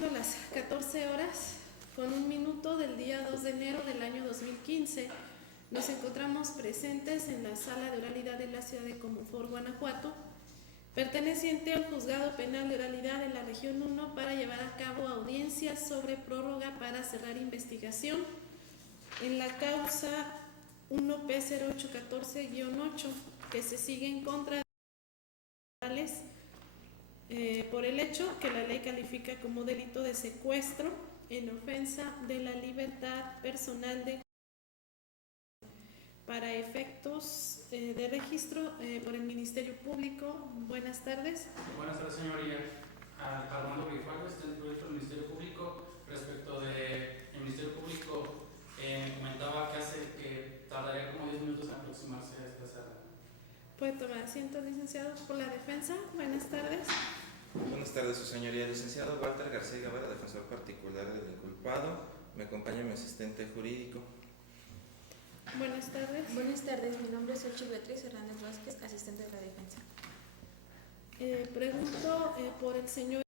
Siendo las 14 horas con 1 minuto del día 2 de enero del año 2015, nos encontramos presentes en la Sala de Oralidad de la ciudad de Comonfort, Guanajuato, perteneciente al Juzgado Penal de Oralidad de la Región 1 para llevar a cabo audiencias sobre prórroga para cerrar investigación en la causa 1P0814-8, que se sigue en contra de por el hecho que la ley califica como delito de secuestro en ofensa de la libertad personal para efectos de registro por el Ministerio Público. Buenas tardes. Buenas tardes, señoría. Armando Grijalva, está en el proyecto del Ministerio Público. Respecto del Ministerio Público, comentaba que tardaría como 10 minutos en aproximarse a esta sala. Puede tomar asiento, licenciado. Por la defensa, buenas tardes. Buenas tardes, su señoría. Licenciado Walter García Guevara, defensor particular del inculpado. Me acompaña mi asistente jurídico. Buenas tardes. Buenas tardes, mi nombre es Xochitl Beatriz Hernández Vázquez, asistente de la defensa. Pregunto por el señor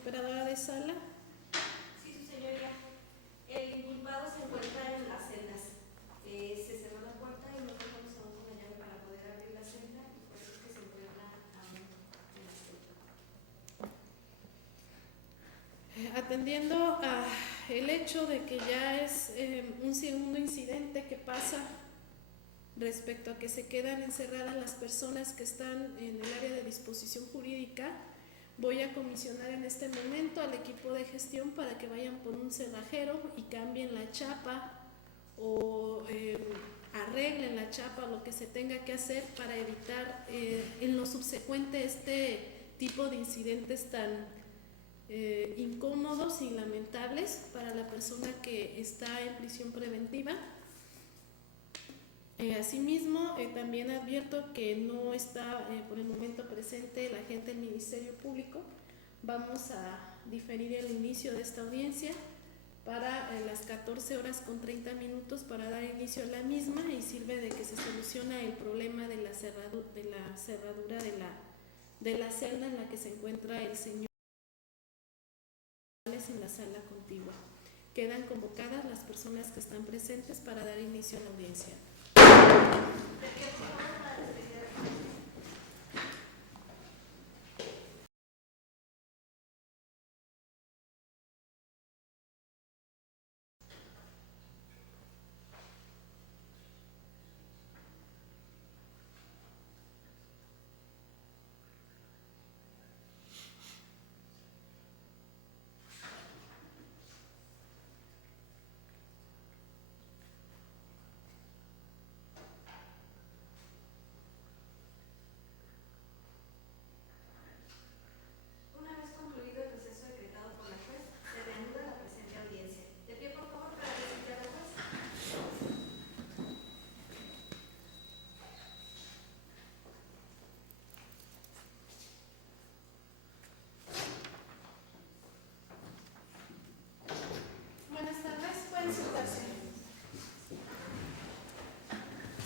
operadora de sala. Sí, su señoría. El inculpado se encuentra en las celdas. Se cerró la puerta y no contamos aún con la llave para poder abrir la celda y por eso es que se encuentra aún en la celda. Atendiendo a el hecho de que ya es un segundo incidente que pasa respecto a que se quedan encerradas las personas que están en el área de disposición jurídica, voy a comisionar en este momento al equipo de gestión para que vayan por un cerrajero y cambien la chapa o arreglen la chapa, lo que se tenga que hacer para evitar en lo subsecuente este tipo de incidentes tan incómodos y lamentables para la persona que está en prisión preventiva. Asimismo, también advierto que no está por el momento presente el agente del Ministerio Público. Vamos a diferir el inicio de esta audiencia para las 14 horas con 30 minutos para dar inicio a la misma y sirve de que se soluciona el problema de la cerradura de la celda en la que se encuentra el señor en la sala contigua. Quedan convocadas las personas que están presentes para dar inicio a la audiencia.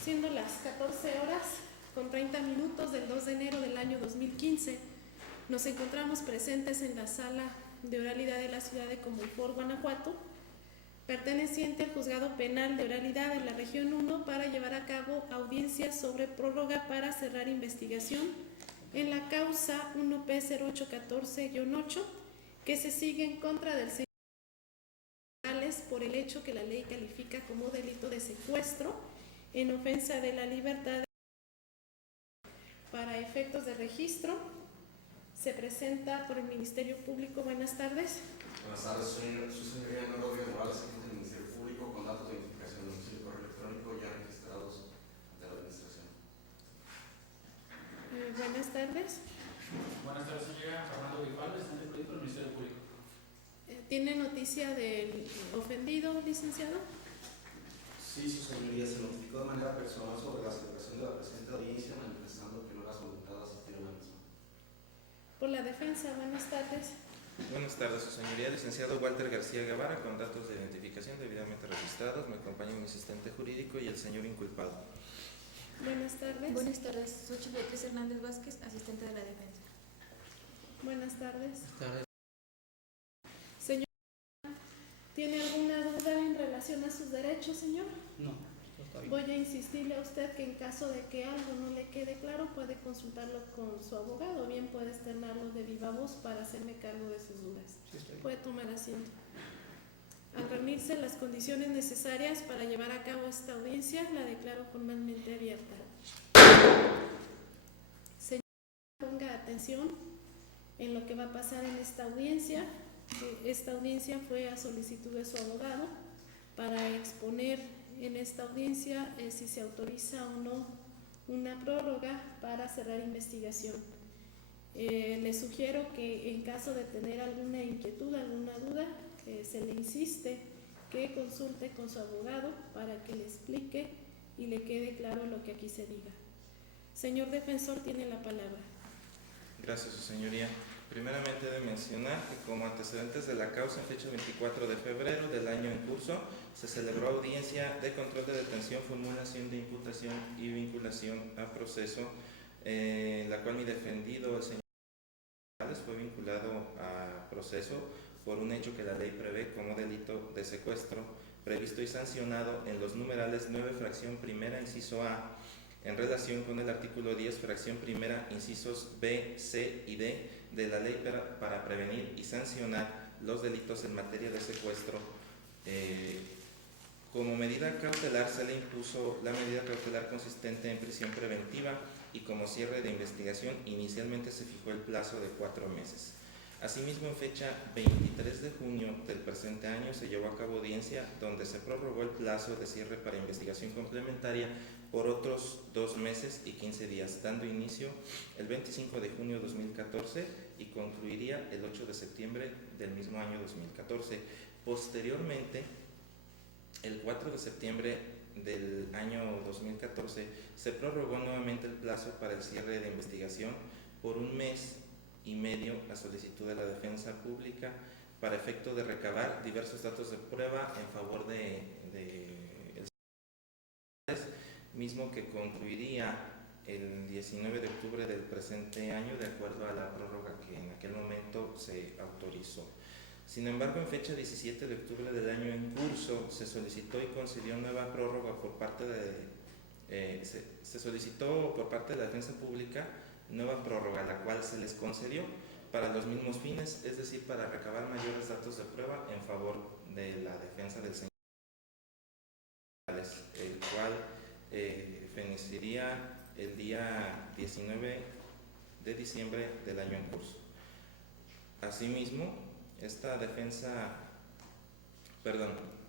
Siendo las 14 horas con 30 minutos del 2 de enero del año 2015, nos encontramos presentes en la Sala de Oralidad de la ciudad de Comonfort, Guanajuato, perteneciente al Juzgado Penal de Oralidad de la Región 1 para llevar a cabo audiencias sobre prórroga para cerrar investigación en la causa 1P0814-8, que se sigue en contra del señor por el hecho que la ley califica como delito de secuestro en ofensa de la libertad para efectos de registro. Se presenta por el Ministerio Público. Buenas tardes. Buenas tardes, su señoría Manuel Rodríguez Morales, agente del Ministerio Público, con datos de identificación de domicilio y correo electrónico ya registrados de la Administración. Buenas tardes. Buenas tardes, señoría. Armando Grijalva, está en el proyecto del Ministerio Público. ¿Tiene noticia del ofendido, licenciado? Sí, su señoría, se notificó de manera personal sobre la celebración de la presente audiencia, manifestando que no era solicitado asistir a la misma. Por la defensa, buenas tardes. Buenas tardes, su señoría. Licenciado Walter García Guevara, con datos de identificación debidamente registrados. Me acompaña mi asistente jurídico y el señor inculpado. Buenas tardes. Buenas tardes, Xochitl Beatriz Hernández Vázquez, asistente de la defensa. Buenas tardes. Buenas tardes. Señor, ¿tiene alguna duda en relación a sus derechos, señor? No, está bien. Voy a insistirle a usted que en caso de que algo no le quede claro, puede consultarlo con su abogado, o bien puede externarlo de viva voz para hacerme cargo de sus dudas. Sí, está bien. Puede tomar asiento. Al reunirse las condiciones necesarias para llevar a cabo esta audiencia, la declaro formalmente abierta. Señor, ponga atención en lo que va a pasar en esta audiencia. Esta audiencia fue a solicitud de su abogado para exponer en esta audiencia si se autoriza o no una prórroga para cerrar investigación. Le sugiero que en caso de tener alguna inquietud, alguna duda, se le insiste que consulte con su abogado para que le explique y le quede claro lo que aquí se diga. Señor defensor, tiene la palabra. Gracias, su señoría. Primeramente he de mencionar que como antecedentes de la causa en fecha 24 de febrero del año en curso se celebró audiencia de control de detención, formulación de imputación y vinculación a proceso, en la cual mi defendido, el señor Morales, fue vinculado a proceso por un hecho que la ley prevé como delito de secuestro, previsto y sancionado en los numerales 9 fracción primera inciso A, en relación con el artículo 10 fracción primera incisos B, C y D de la ley para prevenir y sancionar los delitos en materia de secuestro. Como medida cautelar se le impuso la medida cautelar consistente en prisión preventiva y como cierre de investigación inicialmente se fijó el plazo de 4 meses. Asimismo, en fecha 23 de junio del presente año se llevó a cabo audiencia donde se prorrogó el plazo de cierre para investigación complementaria por otros 2 meses y 15 días, dando inicio el 25 de junio de 2014 y concluiría el 8 de septiembre del mismo año 2014. Posteriormente, el 4 de septiembre del año 2014 se prorrogó nuevamente el plazo para el cierre de investigación por 1 mes y medio a solicitud de la defensa pública para efecto de recabar diversos datos de prueba en favor de mismo que concluiría el 19 de octubre del presente año de acuerdo a la prórroga que en aquel momento se autorizó. Sin embargo, en fecha 17 de octubre del año en curso se solicitó y concedió nueva prórroga por parte de se solicitó por parte de la defensa pública nueva prórroga, la cual se les concedió para los mismos fines, es decir, para recabar mayores datos de prueba en favor de la defensa del señor Morales, el cual fenecería el día 19 de diciembre del año en curso. Asimismo, esta defensa,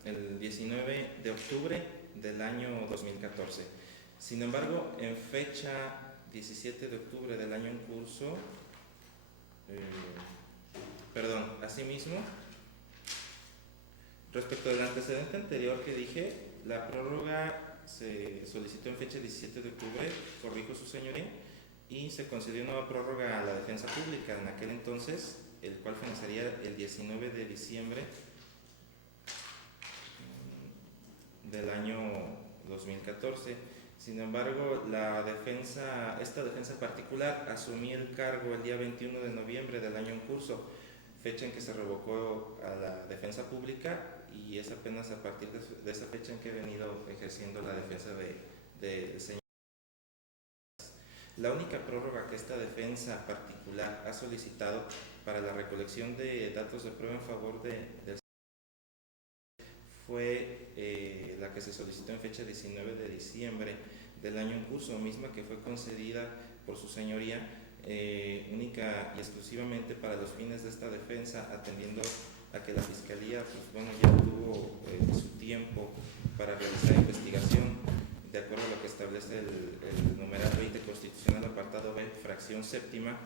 el 19 de octubre del año 2014. Sin embargo, en fecha 17 de octubre del año en curso, asimismo, respecto del antecedente anterior que dije, la prórroga se solicitó en fecha 17 de octubre, corrijo su señoría, y se concedió nueva prórroga a la defensa pública en aquel entonces, el cual fenecería el 19 de diciembre del año 2014. Sin embargo, esta defensa particular asumí el cargo el día 21 de noviembre del año en curso, fecha en que se revocó a la defensa pública, y es apenas a partir de esa fecha en que he venido ejerciendo la defensa del señor. La única prórroga que esta defensa particular ha solicitado para la recolección de datos de prueba en favor del fue la que se solicitó en fecha 19 de diciembre del año en curso, misma que fue concedida por su señoría única y exclusivamente para los fines de esta defensa, atendiendo a que la Fiscalía ya tuvo su tiempo para realizar investigación de acuerdo a lo que establece el numeral 20 constitucional apartado B, fracción séptima,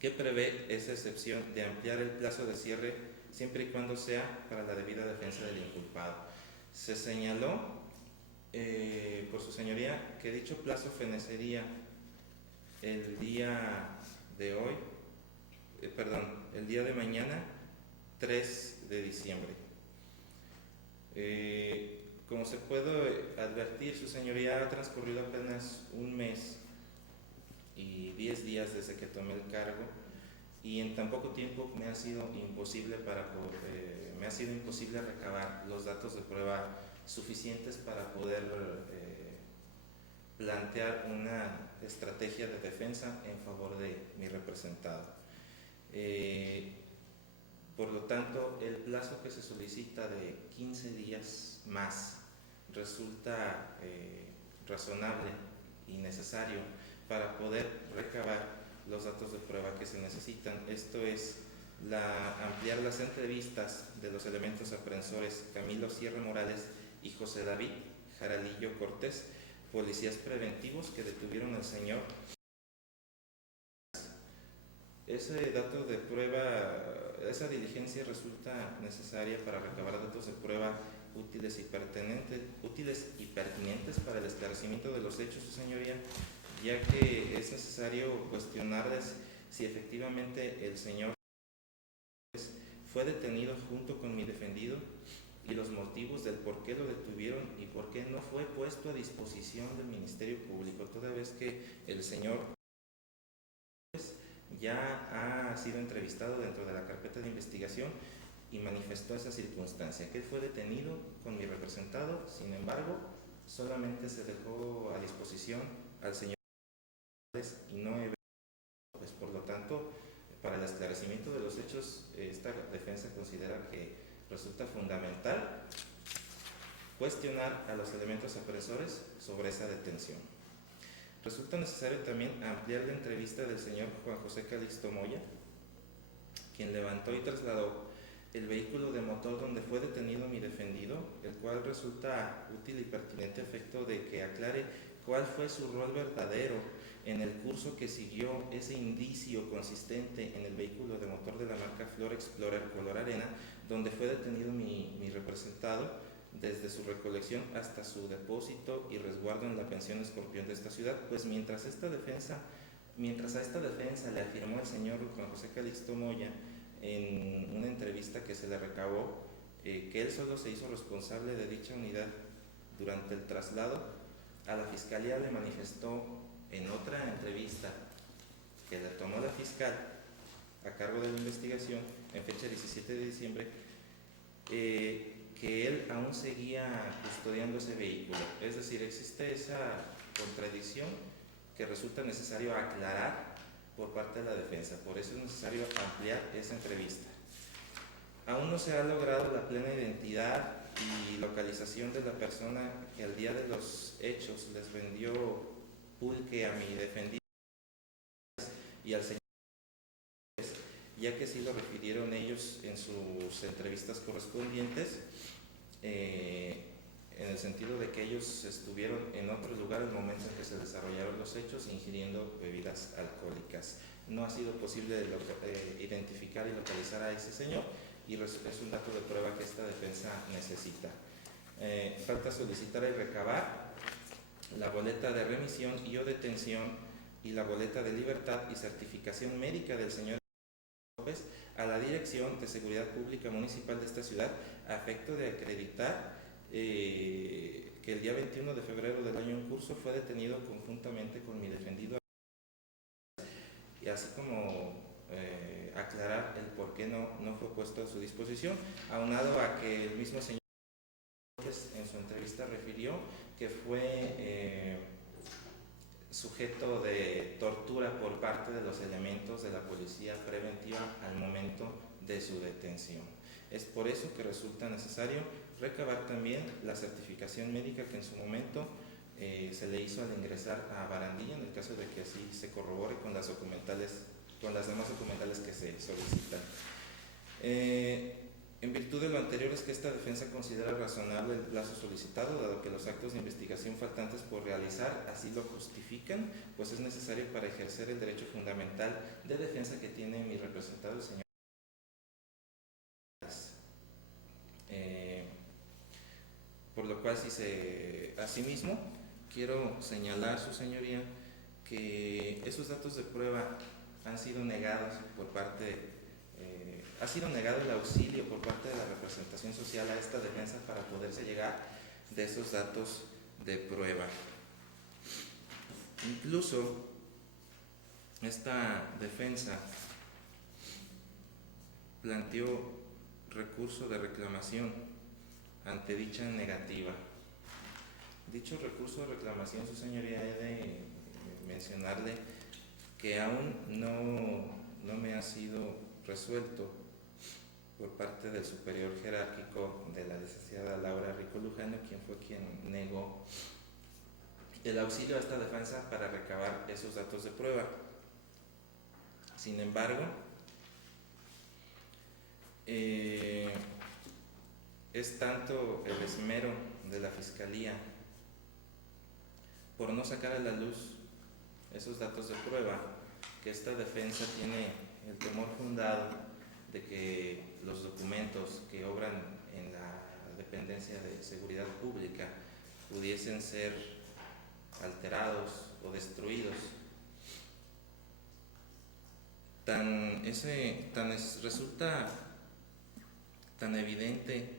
que prevé esa excepción de ampliar el plazo de cierre siempre y cuando sea para la debida defensa del inculpado. Se señaló por su señoría que dicho plazo fenecería el día de hoy, el día de mañana, 3 de diciembre. Como se puede advertir, su señoría, ha transcurrido apenas 1 mes y 10 días desde que tomé el cargo, y en tan poco tiempo me ha sido imposible recabar los datos de prueba suficientes para poder plantear una estrategia de defensa en favor de mi representado. Por lo tanto, el plazo que se solicita de 15 días más resulta razonable y necesario para poder recabar los datos de prueba que se necesitan. Esto es ampliar las entrevistas de los elementos aprensores Camilo Sierra Morales y José David Jaralillo Cortés, policías preventivos que detuvieron al señor. Ese dato de prueba, esa diligencia resulta necesaria para recabar datos de prueba útiles y pertinentes para el esclarecimiento de los hechos, su señoría, ya que es necesario cuestionarles si efectivamente el señor fue detenido junto con mi defendido y los motivos del por qué lo detuvieron y por qué no fue puesto a disposición del Ministerio Público, toda vez que el señor ya ha sido entrevistado dentro de la carpeta de investigación y manifestó esa circunstancia, que él fue detenido con mi representado. Sin embargo, solamente se dejó a disposición al señor y no pues, por lo tanto, para el esclarecimiento de los hechos, esta defensa considera que resulta fundamental cuestionar a los elementos apresores sobre esa detención. Resulta necesario también ampliar la entrevista del señor Juan José Calixto Moya, quien levantó y trasladó el vehículo de motor donde fue detenido mi defendido, el cual resulta útil y pertinente a efecto de que aclare cuál fue su rol verdadero en el curso que siguió ese indicio consistente en el vehículo de motor de la marca Ford Explorer color arena, donde fue detenido mi representado, desde su recolección hasta su depósito y resguardo en la pensión Escorpión de esta ciudad. Pues mientras a esta defensa le afirmó el señor Juan José Calixto Moya en una entrevista que se le recabó, que él solo se hizo responsable de dicha unidad durante el traslado, a la fiscalía le manifestó en otra entrevista que le tomó la fiscal a cargo de la investigación en fecha 17 de diciembre, que él aún seguía custodiando ese vehículo. Es decir, existe esa contradicción que resulta necesario aclarar por parte de la defensa. Por eso es necesario ampliar esa entrevista. Aún no se ha logrado la plena identidad y localización de la persona que al día de los hechos les vendió pulque a mi defendido y al señor, ya que sí lo refirieron ellos en sus entrevistas correspondientes, en el sentido de que ellos estuvieron en otro lugar al momento en que se desarrollaron los hechos ingiriendo bebidas alcohólicas. No ha sido posible identificar y localizar a ese señor y es un dato de prueba que esta defensa necesita. Falta solicitar y recabar la boleta de remisión y o detención y la boleta de libertad y certificación médica del señor López a la Dirección de Seguridad Pública Municipal de esta ciudad, a efecto de acreditar que el día 21 de febrero del año en curso fue detenido conjuntamente con mi defendido, y así como aclarar el por qué no fue puesto a su disposición, aunado a que el mismo señor López en su entrevista refirió que fue sujeto de tortura por parte de los elementos de la policía preventiva al momento de su detención. Es por eso que resulta necesario recabar también la certificación médica que en su momento se le hizo al ingresar a Barandilla, en el caso de que así se corrobore con las demás documentales que se solicitan. En virtud de lo anterior es que esta defensa considera razonable el plazo solicitado, dado que los actos de investigación faltantes por realizar así lo justifican, pues es necesario para ejercer el derecho fundamental de defensa que tiene mi representado, el señor. Por lo cual, asimismo, quiero señalar, su señoría, que esos datos de prueba han sido negados ha sido negado el auxilio por parte de la representación social a esta defensa para poderse llegar de esos datos de prueba. Incluso esta defensa planteó recurso de reclamación ante dicha negativa. Dicho recurso de reclamación, su señoría, he de mencionarle que aún no me ha sido resuelto por parte del superior jerárquico de la licenciada Laura Rico Lujano, quien fue quien negó el auxilio a esta defensa para recabar esos datos de prueba. Sin embargo, es tanto el esmero de la Fiscalía por no sacar a la luz esos datos de prueba, que esta defensa tiene el temor fundado de que los documentos que obran en la dependencia de seguridad pública pudiesen ser alterados o destruidos. Resulta tan evidente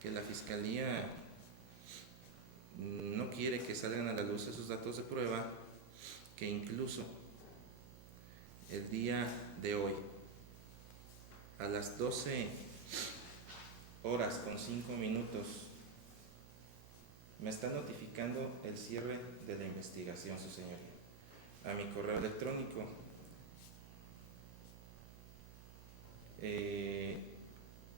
que la Fiscalía no quiere que salgan a la luz esos datos de prueba, que incluso el día de hoy, a las 12:05, me está notificando el cierre de la investigación, su señoría, a mi correo electrónico.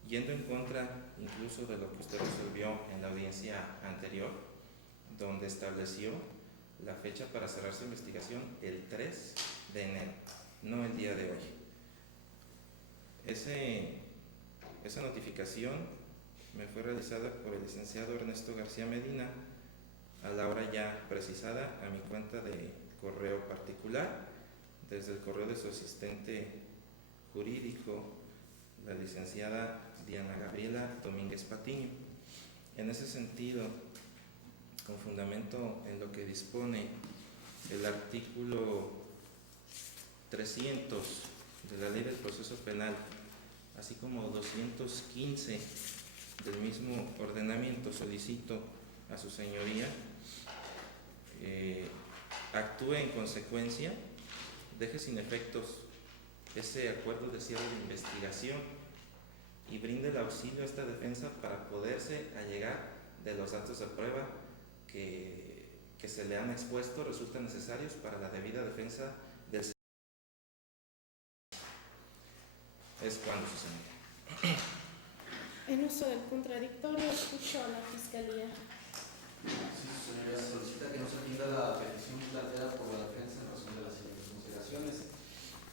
Yendo en contra incluso de lo que usted resolvió en la audiencia anterior, donde estableció la fecha para cerrar su investigación el 3 de enero, no el día de hoy. Esa notificación me fue realizada por el licenciado Ernesto García Medina a la hora ya precisada a mi cuenta de correo particular, desde el correo de su asistente jurídico, la licenciada Diana Gabriela Domínguez Patiño. En ese sentido, con fundamento en lo que dispone el artículo 300 de la Ley del Proceso Penal, así como 215 del mismo ordenamiento, solicito a su señoría actúe en consecuencia, deje sin efectos ese acuerdo de cierre de investigación y brinde el auxilio a esta defensa para poderse allegar de los datos de prueba que se le han expuesto resultan necesarios para la debida defensa del es cuando su señoría. En uso del contradictorio, escucho a la Fiscalía. Sí, su señoría, se solicita que no se atienda la petición planteada por la defensa en razón de las siguientes consideraciones.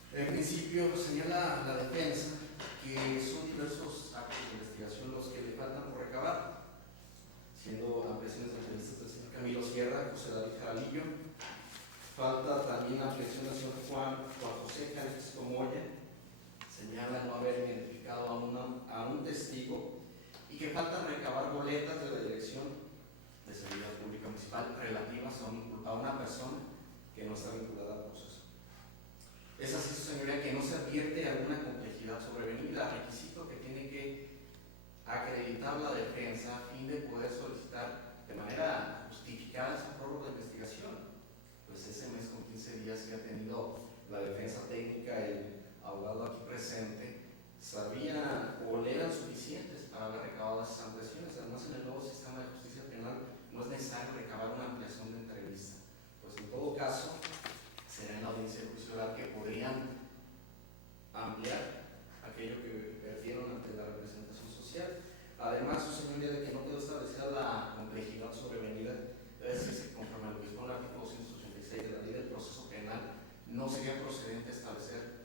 En principio, señala la defensa que son diversos actos de investigación los que le faltan por recabar, siendo ampliaciones de entrevistas del señor Camilo Sierra, José David Jaralillo. Falta también la ampliación del señor Juan José Francisco Moya. Señala no haber identificado a un testigo y que falta recabar boletas de la Dirección de Seguridad Pública Municipal relativas a una persona que no está vinculada al proceso. Es así, su señoría, que no se advierte alguna complejidad sobrevenida, requisito que tiene que acreditar la defensa a fin de poder solicitar de manera justificada esa prórroga de investigación. Pues ese mes con 15 días que ha tenido la defensa técnica, el abogado aquí presente, sabía o le eran suficientes para haber recabado esas ampliaciones. Además, en el nuevo sistema de justicia penal no es necesario recabar una ampliación de entrevista. Pues en todo caso, será en la audiencia de juicio oral que podrían ampliar aquello que vertieron ante la representación social. Además, su señoría, de que no quedó establecida la complejidad sobrevenida, debe decirse que conforme a lo que dispone el artículo 286 de la Ley del Proceso Penal, no sería procedente establecer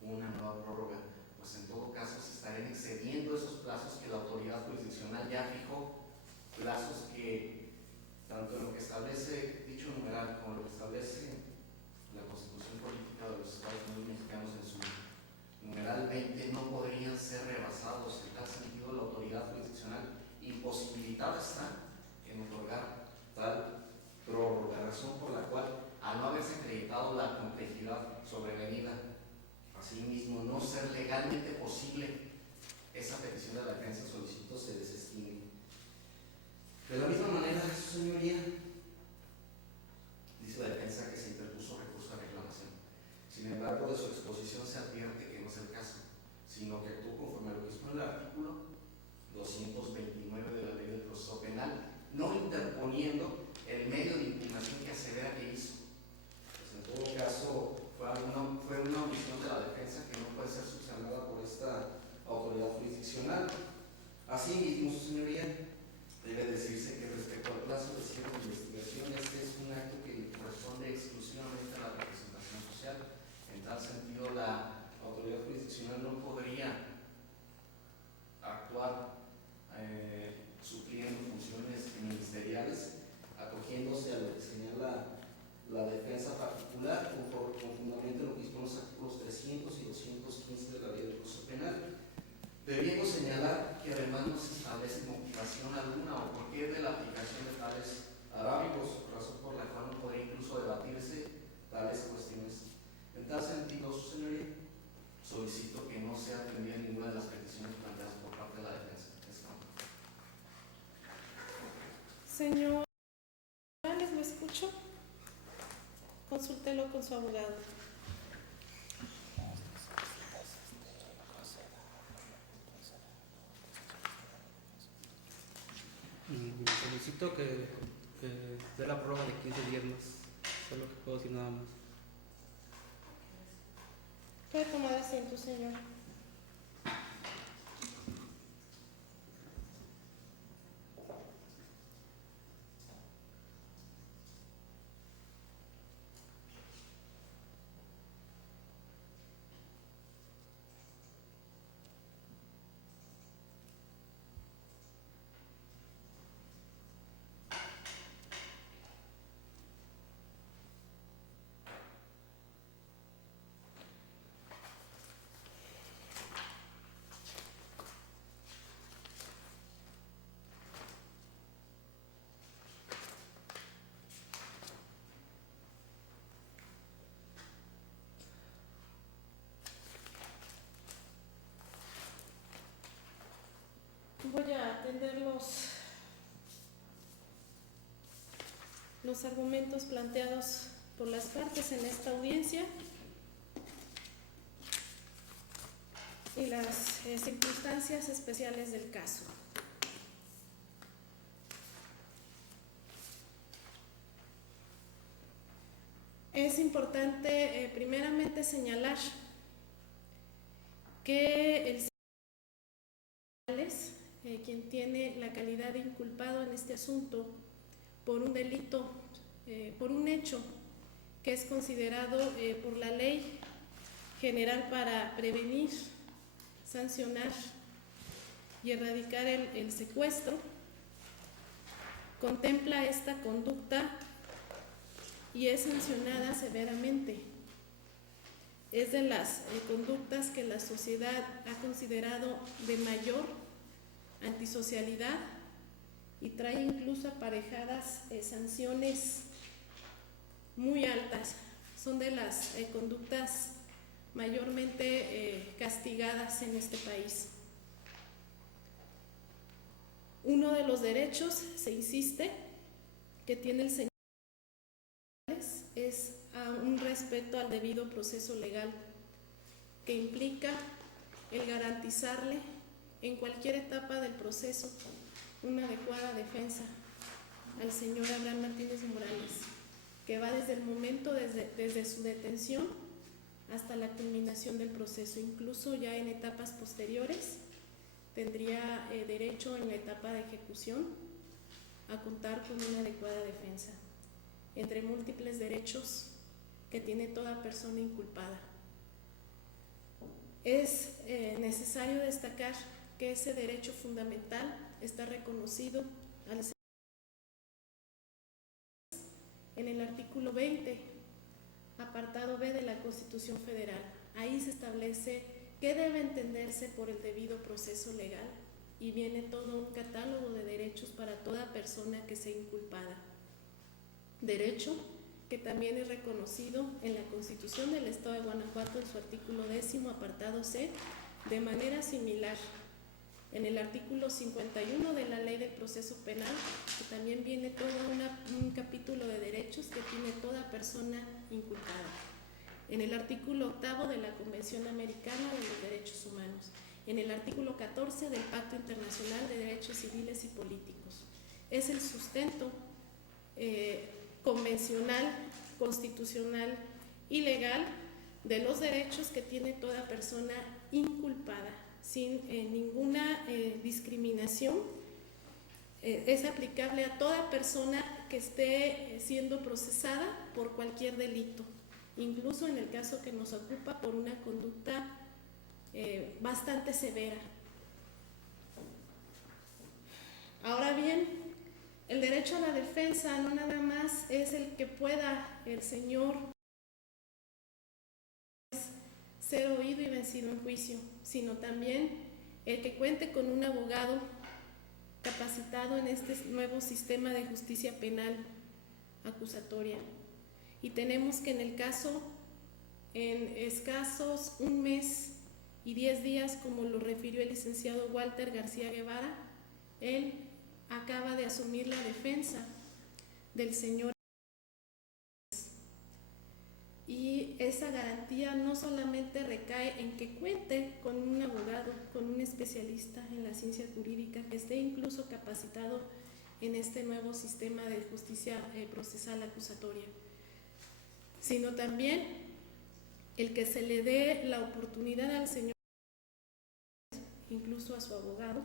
una nueva prórroga, pues en todo caso se estarían excediendo esos plazos que la autoridad jurisdiccional ya fijó, plazos que no interponiendo el medio de impugnación que asevera que hizo. Pues en todo caso, fue una omisión de la defensa que no puede ser subsanada por esta autoridad jurisdiccional. Asimismo, su señoría, debe decirse que respecto al plazo de cierre de investigación, este es un acto que corresponde exclusivamente a la representación social. En tal sentido, la autoridad jurisdiccional no podría actuar supliendo funciones ministeriales, acogiéndose a lo que señala la defensa particular, con fundamento en lo que disponen los artículos 300 y 215 de la Ley del Proceso Penal. Debiendo señalar que además no se establece motivación alguna o porqué de la aplicación de tales arábicos, razón por la cual no podría incluso debatirse tales cuestiones. En tal sentido, su señoría, solicito que no sea atendida ninguna de las peticiones planteadas por parte de la defensa. Señor Morales, ¿me escucho? Consúltelo con su abogado. Solicito que dé la prueba de 15 días más. Eso es lo que puedo decir nada más. Puede tomar asiento, señor. Voy a atender los argumentos planteados por las partes en esta audiencia y las circunstancias especiales del caso. Es importante primeramente señalar que el quien tiene la calidad de inculpado en este asunto por un delito, por un hecho que es considerado por la Ley General para prevenir, sancionar y erradicar el secuestro, contempla esta conducta y es sancionada severamente. Es de las conductas que la sociedad ha considerado de mayor antisocialidad y trae incluso aparejadas sanciones muy altas. Son de las conductas mayormente castigadas en este país. Uno de los derechos, se insiste, que tiene el señor es a un respeto al debido proceso legal, que implica el garantizarle en cualquier etapa del proceso una adecuada defensa al señor Abraham Martínez Morales, que va desde el momento, desde su detención hasta la culminación del proceso. Incluso ya en etapas posteriores tendría derecho en la etapa de ejecución a contar con una adecuada defensa, entre múltiples derechos que tiene toda persona inculpada. Es necesario destacar que ese derecho fundamental está reconocido en el artículo 20, apartado B de la Constitución Federal. Ahí se establece qué debe entenderse por el debido proceso legal y viene todo un catálogo de derechos para toda persona que sea inculpada. Derecho que también es reconocido en la Constitución del Estado de Guanajuato en su artículo 10, apartado C, de manera similar en el artículo 51 de la Ley del Proceso Penal, que también viene todo un capítulo de derechos que tiene toda persona inculpada. En el artículo 8 de la Convención Americana de los Derechos Humanos, en el artículo 14 del Pacto Internacional de Derechos Civiles y Políticos, es el sustento convencional, constitucional y legal de los derechos que tiene toda persona inculpada, sin ninguna discriminación. Es aplicable a toda persona que esté siendo procesada por cualquier delito, incluso en el caso que nos ocupa por una conducta bastante severa. Ahora bien, el derecho a la defensa no nada más es el que pueda el señor ser oído y vencido en juicio, sino también el que cuente con un abogado capacitado en este nuevo sistema de justicia penal acusatoria. Y tenemos que en el caso, en escasos 1 mes y 10 días, como lo refirió el licenciado Walter García Guevara, él acaba de asumir la defensa del señor. Y esa garantía no solamente recae en que cuente con un abogado, con un especialista en la ciencia jurídica, que esté incluso capacitado en este nuevo sistema de justicia procesal acusatoria, sino también el que se le dé la oportunidad al señor, incluso a su abogado,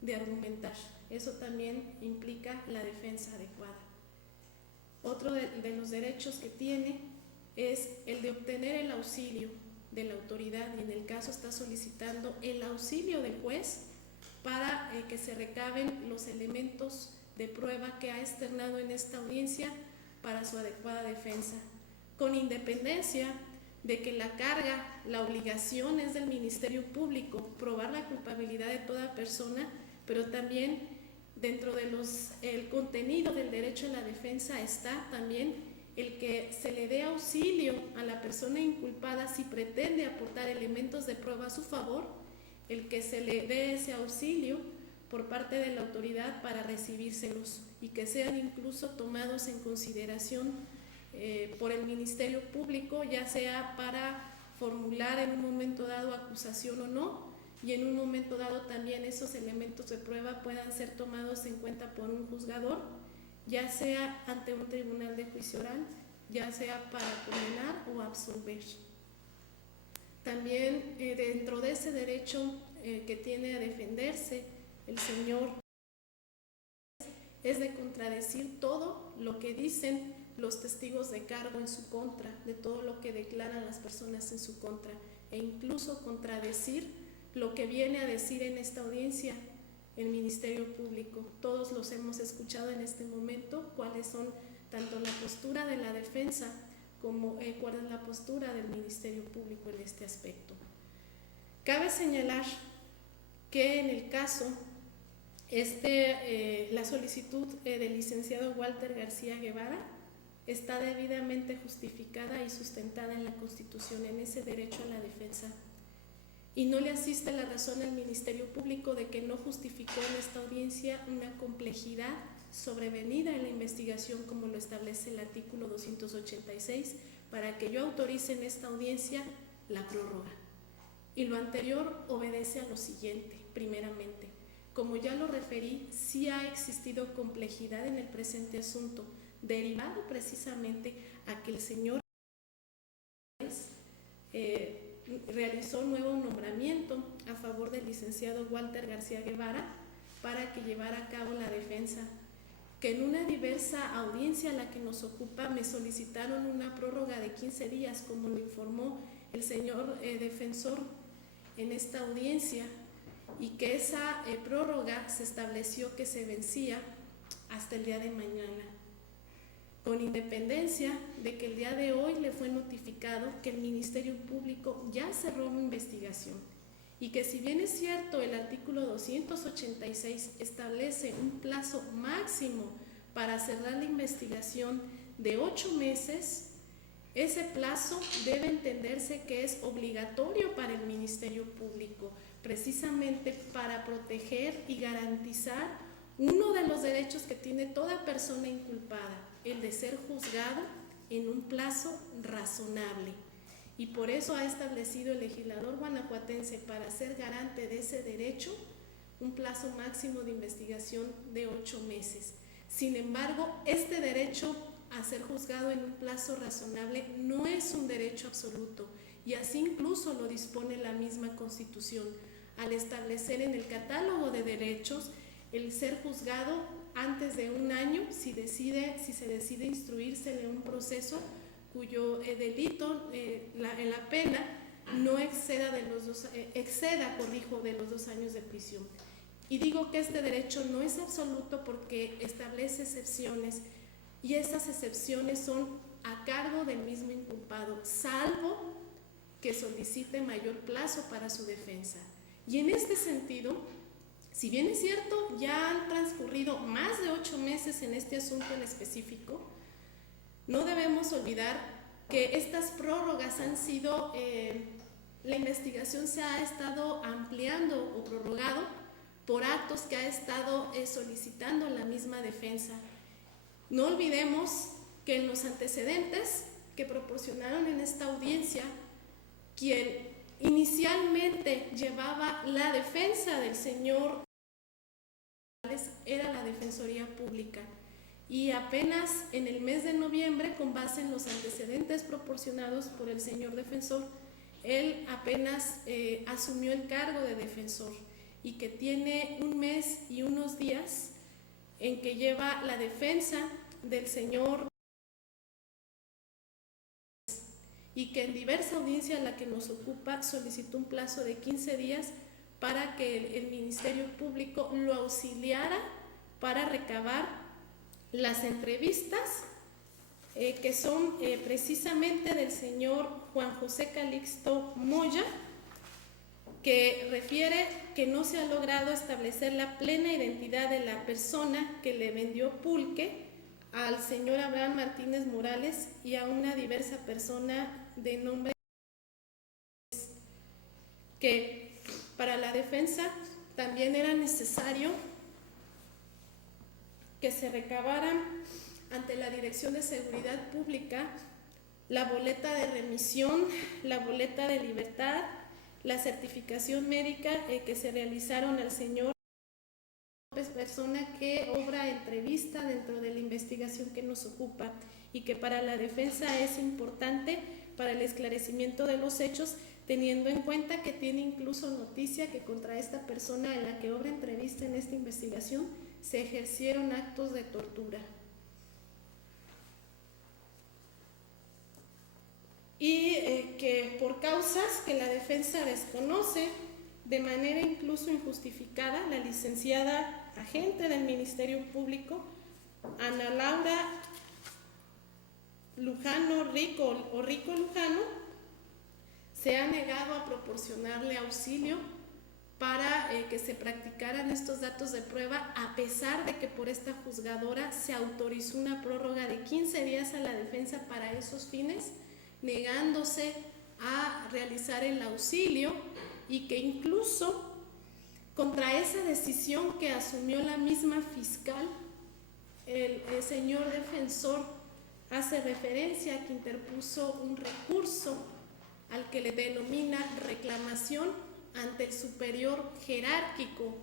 de argumentar. Eso también implica la defensa adecuada. Otro de los derechos que tiene es el de obtener el auxilio de la autoridad, y en el caso está solicitando el auxilio del juez para que se recaben los elementos de prueba que ha externado en esta audiencia para su adecuada defensa, con independencia de que la carga, la obligación es del Ministerio Público probar la culpabilidad de toda persona, pero también dentro de el contenido del derecho a la defensa está también el que se le dé auxilio a la persona inculpada si pretende aportar elementos de prueba a su favor, el que se le dé ese auxilio por parte de la autoridad para recibírselos y que sean incluso tomados en consideración por el Ministerio Público, ya sea para formular en un momento dado acusación o no, y en un momento dado también esos elementos de prueba puedan ser tomados en cuenta por un juzgador, ya sea ante un tribunal de juicio oral, ya sea para condenar o absolver. También dentro de ese derecho que tiene a defenderse el señor es de contradecir todo lo que dicen los testigos de cargo en su contra, de todo lo que declaran las personas en su contra, e incluso contradecir lo que viene a decir en esta audiencia el Ministerio Público. Todos los hemos escuchado en este momento, cuáles son tanto la postura de la defensa como cuál es la postura del Ministerio Público en este aspecto. Cabe señalar que en el caso, la solicitud del licenciado Walter García Guevara está debidamente justificada y sustentada en la Constitución, en ese derecho a la defensa. Y no le asiste la razón al Ministerio Público de que no justificó en esta audiencia una complejidad sobrevenida en la investigación, como lo establece el artículo 286, para que yo autorice en esta audiencia la prórroga. Y lo anterior obedece a lo siguiente, primeramente. Como ya lo referí, sí ha existido complejidad en el presente asunto, derivado precisamente a que el señor realizó un nuevo nombramiento a favor del licenciado Walter García Guevara para que llevara a cabo la defensa, que en una diversa audiencia a la que nos ocupa me solicitaron una prórroga de 15 días, como lo informó el señor defensor en esta audiencia, y que esa prórroga se estableció que se vencía hasta el día de mañana, con independencia de que el día de hoy le fue notificado que el Ministerio Público ya cerró una investigación, y que si bien es cierto el artículo 286 establece un plazo máximo para cerrar la investigación de 8 meses, ese plazo debe entenderse que es obligatorio para el Ministerio Público, precisamente para proteger y garantizar uno de los derechos que tiene toda persona inculpada, el de ser juzgado en un plazo razonable. Y por eso ha establecido el legislador guanajuatense, para ser garante de ese derecho, un plazo máximo de investigación de 8 meses. Sin embargo, este derecho a ser juzgado en un plazo razonable no es un derecho absoluto, y así incluso lo dispone la misma Constitución, al establecer en el catálogo de derechos el ser juzgado antes de un año si se decide instruirse en un proceso cuyo delito, la pena no exceda de los 2 años de prisión. Y digo que este derecho no es absoluto porque establece excepciones, y estas excepciones son a cargo del mismo inculpado, salvo que solicite mayor plazo para su defensa. Y en este sentido, si bien es cierto, ya han transcurrido más de 8 meses en este asunto en específico, no debemos olvidar que estas prórrogas han sido, la investigación se ha estado ampliando o prorrogado por actos que ha estado solicitando la misma defensa. No olvidemos que en los antecedentes que proporcionaron en esta audiencia, quien inicialmente llevaba la defensa del señor era la Defensoría Pública, y apenas en el mes de noviembre, con base en los antecedentes proporcionados por el señor defensor, él apenas asumió el cargo de defensor, y que tiene 1 mes y unos días en que lleva la defensa del señor, y que en diversa audiencia a la que nos ocupa solicitó un plazo de 15 días para que el Ministerio Público lo auxiliara para recabar las entrevistas que son precisamente del señor Juan José Calixto Moya, que refiere que no se ha logrado establecer la plena identidad de la persona que le vendió pulque al señor Abraham Martínez Morales y a una diversa persona de nombre, que para la defensa también era necesario que se recabaran ante la Dirección de Seguridad Pública la boleta de remisión, la boleta de libertad, la certificación médica que se realizaron al señor López, persona que obra entrevista dentro de la investigación que nos ocupa, y que para la defensa es importante para el esclarecimiento de los hechos, teniendo en cuenta que tiene incluso noticia que contra esta persona en la que obra entrevista en esta investigación se ejercieron actos de tortura. Y que por causas que la defensa desconoce, de manera incluso injustificada, la licenciada agente del Ministerio Público, Ana Laura Lujano Rico Lujano, se ha negado a proporcionarle auxilio para que se practicaran estos datos de prueba, a pesar de que por esta juzgadora se autorizó una prórroga de 15 días a la defensa para esos fines, negándose a realizar el auxilio, y que incluso contra esa decisión que asumió la misma fiscal, el señor defensor hace referencia a que interpuso un recurso al que le denomina reclamación ante el superior jerárquico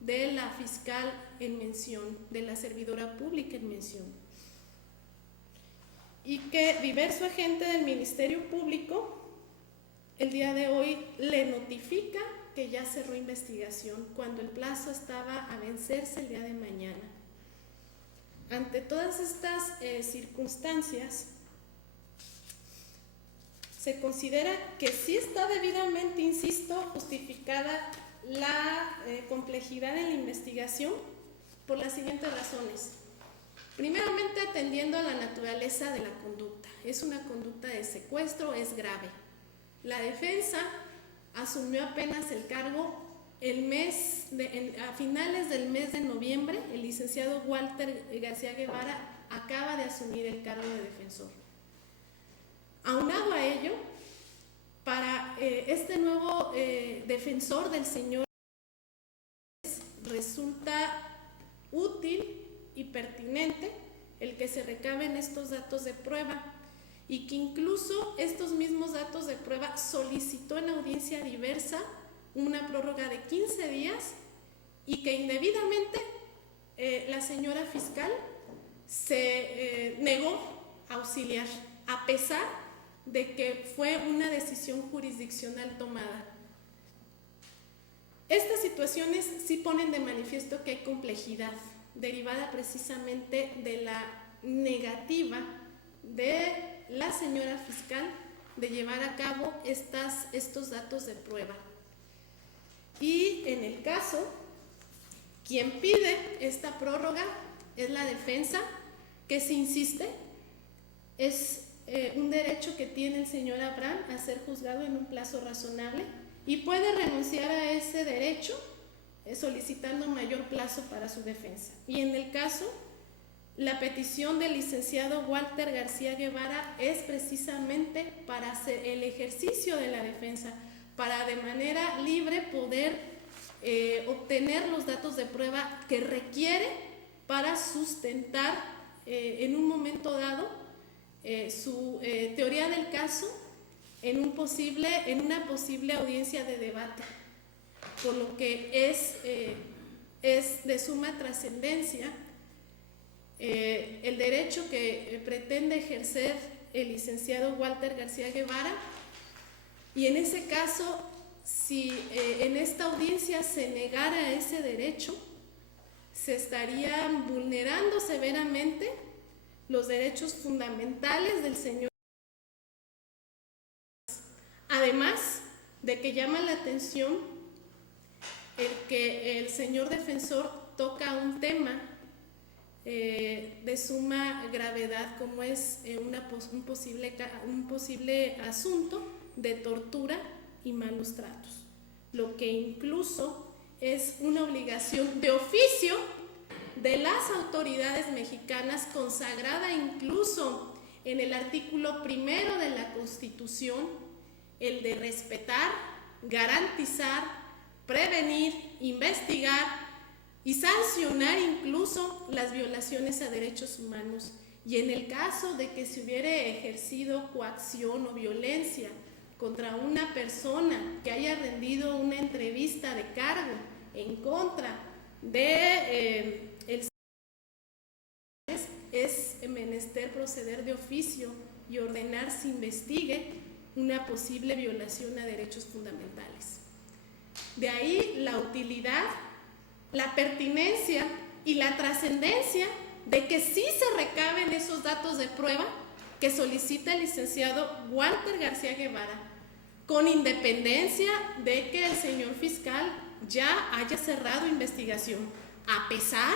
de la fiscal en mención, de la servidora pública en mención, y que diverso agente del Ministerio Público el día de hoy le notifica que ya cerró investigación cuando el plazo estaba a vencerse el día de mañana. Ante todas estas circunstancias, se considera que sí está debidamente, insisto, justificada la complejidad de la investigación por las siguientes razones. Primeramente, atendiendo a la naturaleza de la conducta. Es una conducta de secuestro, es grave. La defensa asumió apenas el cargo a finales del mes de noviembre. El licenciado Walter García Guevara acaba de asumir el cargo de defensor. Aunado a ello, para este nuevo defensor del señor resulta útil y pertinente el que se recaben estos datos de prueba, y que incluso estos mismos datos de prueba solicitó en audiencia diversa una prórroga de 15 días, y que indebidamente la señora fiscal se negó a auxiliar, a pesar de que fue una decisión jurisdiccional tomada. Estas situaciones sí ponen de manifiesto que hay complejidad, derivada precisamente de la negativa de la señora fiscal de llevar a cabo estos datos de prueba. Y en el caso, quien pide esta prórroga es la defensa, que se insiste, es un derecho que tiene el señor Abraham a ser juzgado en un plazo razonable y puede renunciar a ese derecho solicitando mayor plazo para su defensa. Y en el caso, la petición del licenciado Walter García Guevara es precisamente para hacer el ejercicio de la defensa, para de manera libre poder obtener los datos de prueba que requiere para sustentar en un momento dado su teoría del caso en una posible audiencia de debate, por lo que es de suma trascendencia el derecho que pretende ejercer el licenciado Walter García Guevara, y en ese caso, si en esta audiencia se negara ese derecho, se estarían vulnerando severamente los derechos fundamentales del señor. Además de que llama la atención el que el señor defensor toca un tema de suma gravedad, como es un posible asunto de tortura y malos tratos, lo que incluso es una obligación de oficio de las autoridades mexicanas, consagrada incluso en el artículo 1 de la Constitución, el de respetar, garantizar, prevenir, investigar y sancionar incluso las violaciones a derechos humanos. Y en el caso de que se hubiera ejercido coacción o violencia contra una persona que haya rendido una entrevista de cargo en contra de es menester proceder de oficio y ordenar se investigue una posible violación a derechos fundamentales. De ahí la utilidad, la pertinencia y la trascendencia de que sí se recaben esos datos de prueba que solicita el licenciado Walter García Guevara, con independencia de que el señor fiscal ya haya cerrado investigación, a pesar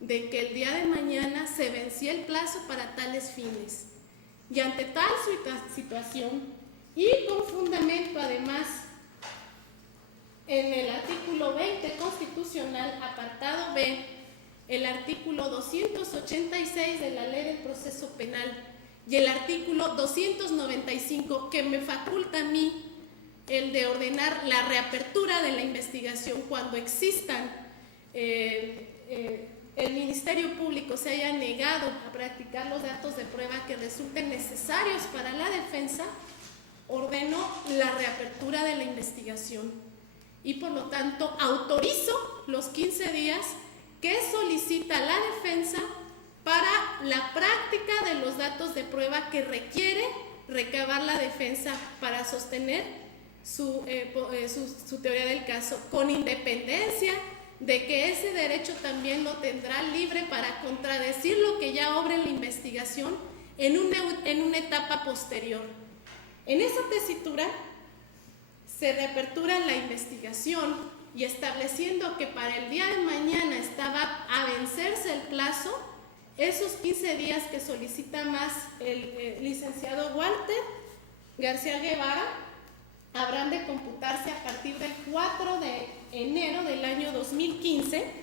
de que el día de mañana se vencía el plazo para tales fines. Y ante tal situación, y con fundamento además en el artículo 20 constitucional, apartado B, el artículo 286 de la Ley del Proceso Penal y el artículo 295 que me faculta a mí el de ordenar la reapertura de la investigación cuando existan el Ministerio Público se haya negado a practicar los datos de prueba que resulten necesarios para la defensa, ordeno la reapertura de la investigación y por lo tanto autorizo los 15 días que solicita la defensa para la práctica de los datos de prueba que requiere recabar la defensa para sostener su teoría del caso, con independencia de que ese derecho también lo tendrá libre para contradecir lo que ya obra en la investigación en una etapa posterior. En esa tesitura se reapertura la investigación y estableciendo que para el día de mañana estaba a vencerse el plazo, esos 15 días que solicita más el licenciado Walter García Guevara habrán de computarse a partir del 4 de enero del año 2015,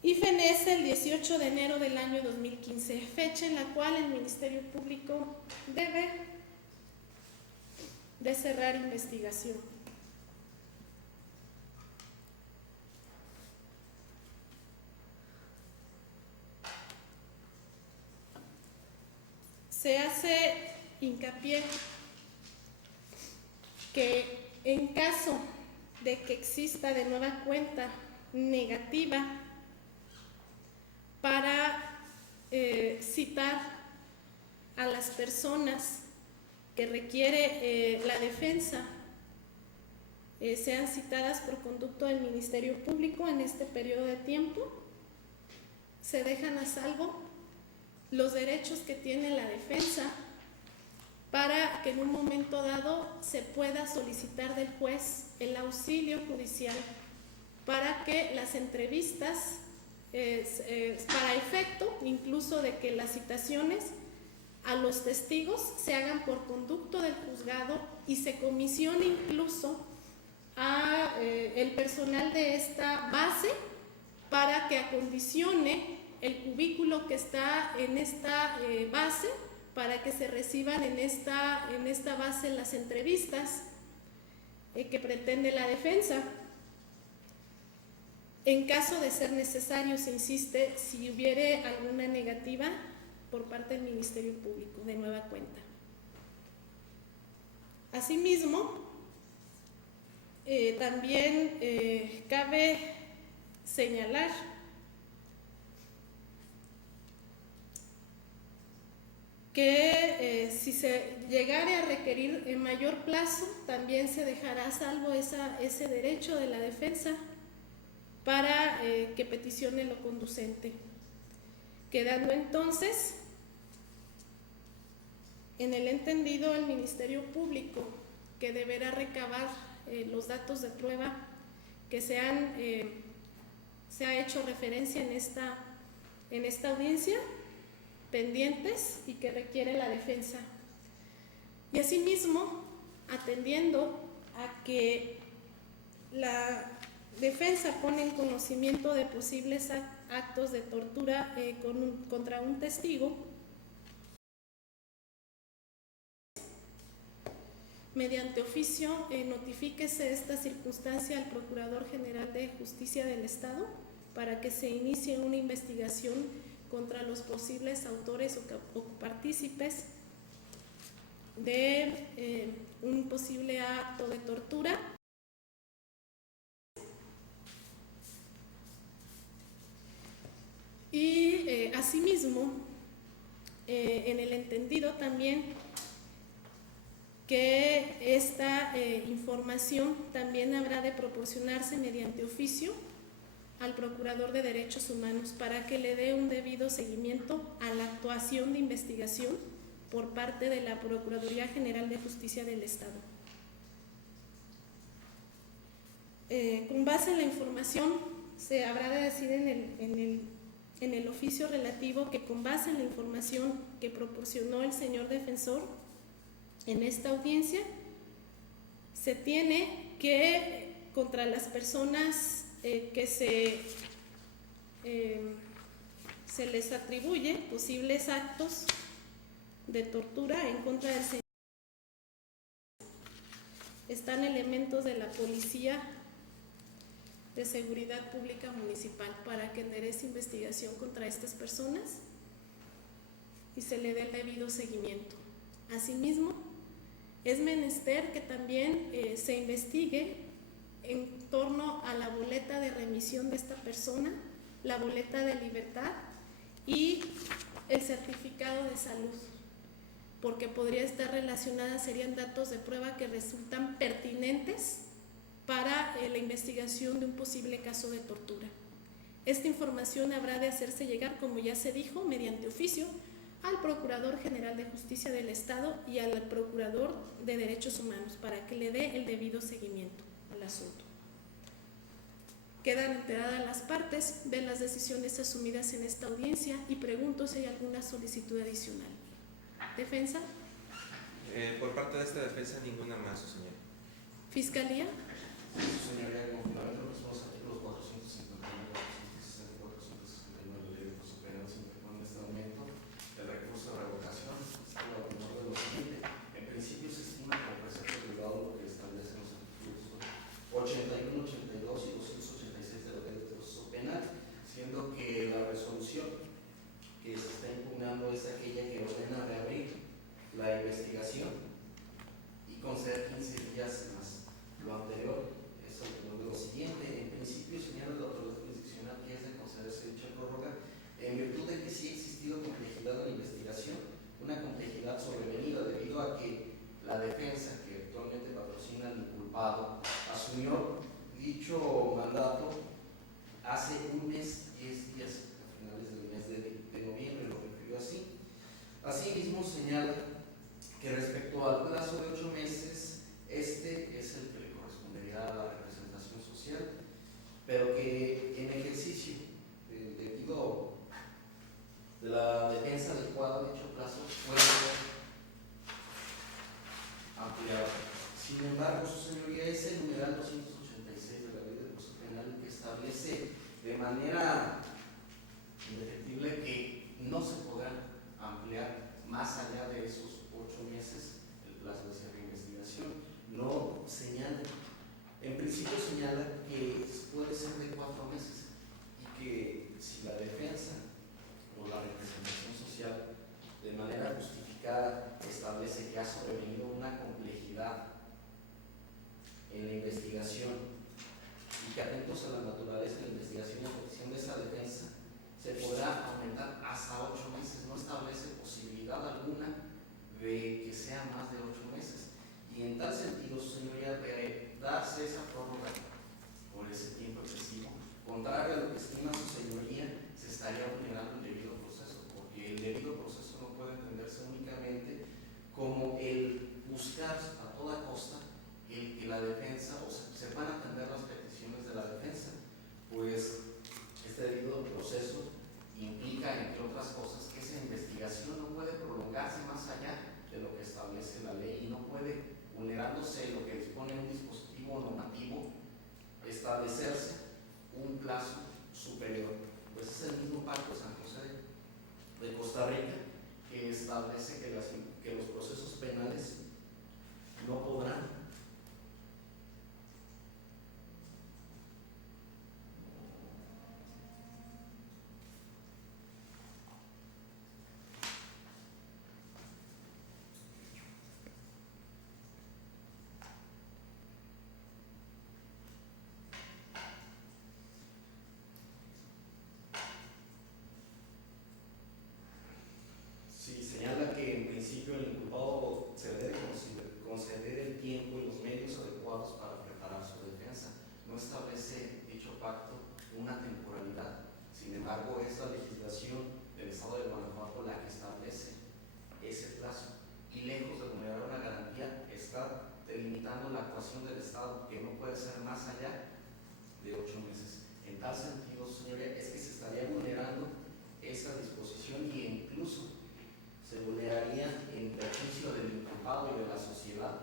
y origen es el 18 de enero del año 2015, fecha en la cual el Ministerio Público debe de cerrar investigación. Se hace hincapié que en caso de que exista de nueva cuenta negativa para citar a las personas que requiere la defensa, sean citadas por conducto del Ministerio Público en este periodo de tiempo, se dejan a salvo los derechos que tiene la defensa para que en un momento dado se pueda solicitar del juez el auxilio judicial para que las entrevistas, para efecto incluso de que las citaciones a los testigos se hagan por conducto del juzgado y se comisione incluso a el personal de esta base para que acondicione el cubículo que está en esta base para que se reciban en esta base las entrevistas que pretende la defensa. En caso de ser necesario, se insiste, si hubiere alguna negativa por parte del Ministerio Público, de nueva cuenta. Asimismo, también cabe señalar que si se llegara a requerir en mayor plazo, también se dejará a salvo ese derecho de la defensa para que peticione lo conducente, quedando entonces en el entendido el Ministerio Público que deberá recabar los datos de prueba que se ha hecho referencia en esta audiencia, pendientes y que requiere la defensa. Y asimismo, atendiendo a que la defensa pone en conocimiento de posibles actos de tortura contra un testigo, mediante oficio notifíquese esta circunstancia al Procurador General de Justicia del Estado para que se inicie una investigación contra los posibles autores o partícipes de un posible acto de tortura. Y asimismo, en el entendido también que esta información también habrá de proporcionarse mediante oficio al Procurador de Derechos Humanos para que le dé un debido seguimiento a la actuación de investigación por parte de la Procuraduría General de Justicia del Estado. Con base en la información, se habrá de decir en el oficio relativo que con base en la información que proporcionó el señor defensor en esta audiencia, se tiene que contra las personas que se les atribuye posibles actos de tortura en contra del señor. Están elementos de la Policía de Seguridad Pública Municipal para que enderece investigación contra estas personas y se le dé el debido seguimiento. Asimismo, es menester que también se investigue en torno a la boleta de remisión de esta persona, la boleta de libertad y el certificado de salud, porque podría estar relacionada, serían datos de prueba que resultan pertinentes para la investigación de un posible caso de tortura. Esta información habrá de hacerse llegar, como ya se dijo, mediante oficio al Procurador General de Justicia del Estado y al Procurador de Derechos Humanos para que le dé el debido seguimiento al asunto. Quedan enteradas las partes de las decisiones asumidas en esta audiencia y pregunto si hay alguna solicitud adicional. ¿Defensa? Por parte de esta defensa, ninguna más, su señor. ¿Fiscalía? Su señoría, con fundamento en los artículos 459 y 464 ser 15 días más. Lo anterior es lo siguiente. En principio señala la autoridad jurisdiccional que es de concederse dicha prórroga en virtud de que sí ha existido complejidad en la investigación, una complejidad sobrevenida debido a que la defensa que actualmente patrocina al inculpado asumió dicho mandato hace un mes, 10 días, a finales del mes de noviembre, lo refirió así. Asimismo señala que respecto al plazo de 8 meses, este es el que le correspondería a la representación social, pero que en ejercicio debido de la defensa adecuada de dicho plazo puede ser ampliado. Sin embargo, su señoría, es el numeral 286 de la Ley de Proceso Penal que establece de manera indefectible que no se podrá ampliar más allá de esos 8 meses el plazo de cierre de investigación. No señala, en principio señala que puede ser de 4 meses y que si la defensa o la representación social de manera justificada establece que ha sobrevenido una complejidad en la investigación y que atentos a la naturaleza de la investigación y a petición de esa defensa se podrá aumentar hasta 8 meses. No establece posibilidad alguna de que sea más de 8 meses. Y en tal sentido, su señoría, de darse esa prórroga por ese tiempo excesivo, contrario a lo que estima su señoría, se estaría vulnerando el debido proceso, porque el debido proceso no puede entenderse únicamente como el buscar a toda costa el que la defensa, o sea, se van a atender las peticiones de la defensa, pues este debido proceso implica, entre otras cosas, que esa investigación no puede prolongarse más allá de lo que establece la ley y no puede, vulnerándose lo que dispone un dispositivo normativo, establecerse un plazo superior. Pues es el mismo pacto de San José de Costa Rica que establece que los procesos penales no podrán señala que en principio el inculpado se debe conceder el tiempo y los medios adecuados para preparar su defensa. No establece dicho pacto una temporalidad. Sin embargo, es la legislación del Estado de Guanajuato la que establece ese plazo. Y lejos de vulnerar una garantía, está delimitando la actuación del Estado, que no puede ser más allá de 8 meses. En tal sentido, señoría, es que se estaría vulnerando esa disposición y incluso se vulneraría en perjuicio del inculpado y de la sociedad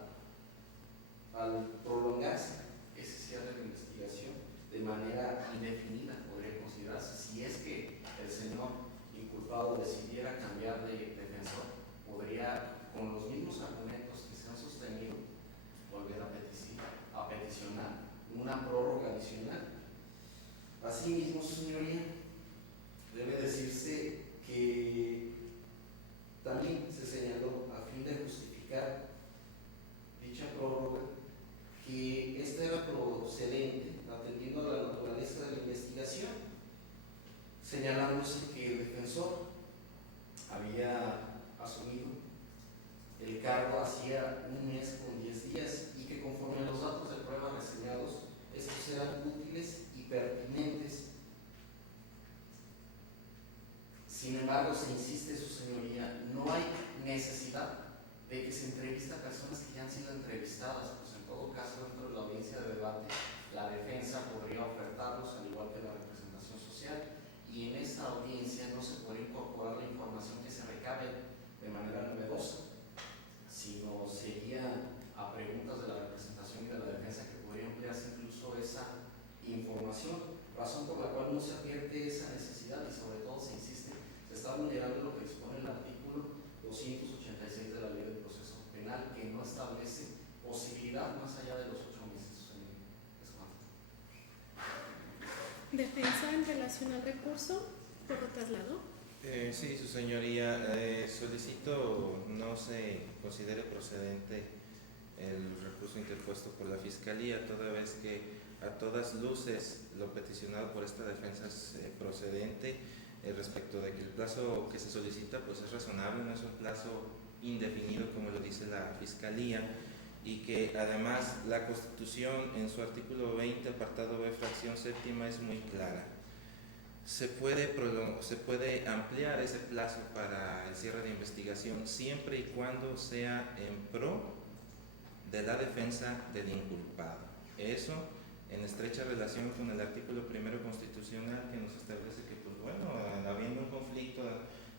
al prolongarse ese cierre de investigación de manera indefinida. Podría considerarse, si es que el señor inculpado decidiera cambiar de defensor, podría, con los mismos argumentos que se han sostenido, volver a peticionar una prórroga adicional. Asimismo, señoría, debe decirse que también se señaló, a fin de justificar dicha prórroga, que esta era procedente atendiendo a la naturaleza de la investigación, señalándose que el defensor había asumido el cargo hacía un mes con 10 días y que conforme a los datos de prueba reseñados, estos eran útiles y pertinentes. Sin embargo, se insiste, su señoría, no hay necesidad de que se entreviste a personas que ya han sido entrevistadas, pues en todo caso, dentro de la audiencia de debate, la defensa podría ofertarlos, al igual que la representación social, y en esta audiencia no se puede incorporar la información que se recabe de manera novedosa, sino sería a preguntas de la representación y de la defensa que podría emplearse incluso esa información, razón por la cual no se advierte esa necesidad y sobre todo se insiste, se está vulnerando lo que dispone el artículo 286 de la Ley del Proceso Penal, que no establece posibilidad más allá de los 8 meses. Defensa en relación al recurso por traslado. Sí, su señoría, solicito no se considere procedente el recurso interpuesto por la Fiscalía, toda vez que a todas luces lo peticionado por esta defensa es procedente respecto de que el plazo que se solicita pues es razonable, no es un plazo indefinido como lo dice la Fiscalía, y que además la Constitución en su artículo 20, apartado B, fracción séptima, es muy clara. Se puede ampliar ese plazo para el cierre de investigación siempre y cuando sea en pro de la defensa del inculpado. Eso en estrecha relación con el artículo primero constitucional, que nos establece que, pues bueno, habiendo un conflicto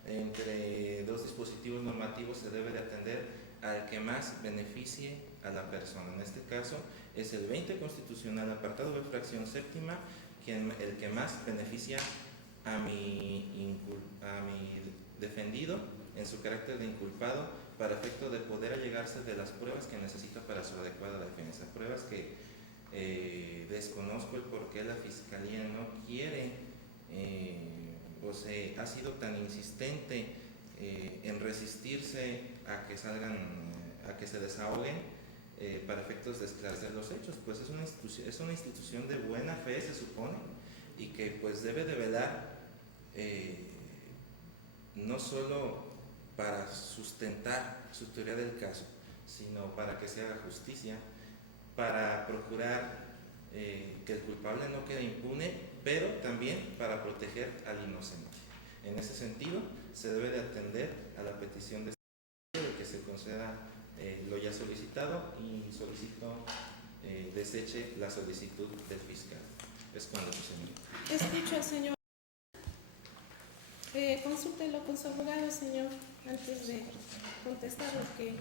entre dos dispositivos normativos, se debe de atender al que más beneficie a la persona. En este caso es el 20 constitucional, apartado de fracción séptima, el que más beneficia a mi defendido en su carácter de inculpado, para efecto de poder allegarse de las pruebas que necesita para su adecuada defensa. Pruebas que desconozco el por qué la Fiscalía no quiere ha sido tan insistente en resistirse a que salgan, a que se desahoguen para efectos de esclarecer los hechos. Pues es una institución de buena fe, se supone, y que pues debe de velar no solo para sustentar su teoría del caso, sino para que se haga justicia, para procurar que el culpable no quede impune, pero también para proteger al inocente. En ese sentido, se debe de atender a la petición de que se conceda lo ya solicitado, y solicito deseche la solicitud del fiscal. Es cuando, señor. Escucho al señor. Consúltelo con su abogado, señor, antes de contestar lo que